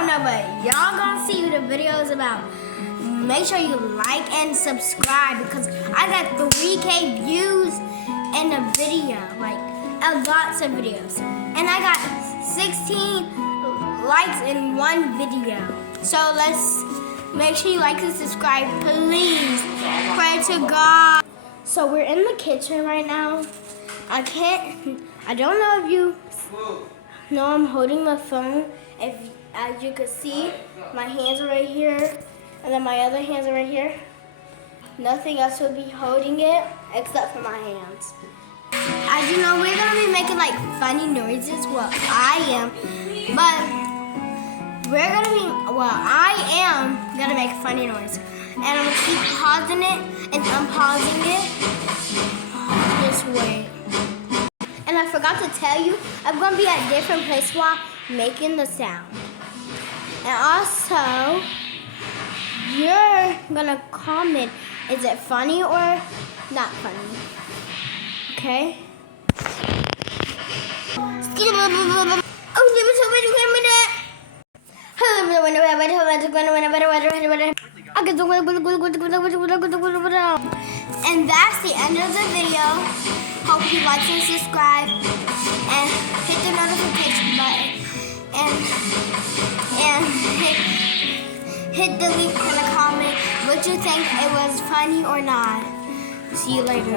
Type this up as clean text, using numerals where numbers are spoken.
don't know, but y'all gonna see what the video is about. Make sure you like and subscribe because I got 3K views in the video, like lots of videos. And I got 16 likes in one video. So let's make sure you like and subscribe, please. Pray to God. So we're in the kitchen right now. I don't know if you know I'm holding my phone. As you can see, my hands are right here, and then my other hands are right here. Nothing else will be holding it except for my hands. As you know, we're gonna be making like funny noises. Well, I am, but I am gonna make funny noise, and I'm gonna keep pausing it and unpausing it. Just wait. And I forgot to tell you, I'm gonna be at different places while making the sound. And also, you're gonna comment, is it funny or not funny? Okay? And that's the end of the video. Hope you like and subscribe and hit the notification button and hit the link in the comment what you think it was funny or not. See you later.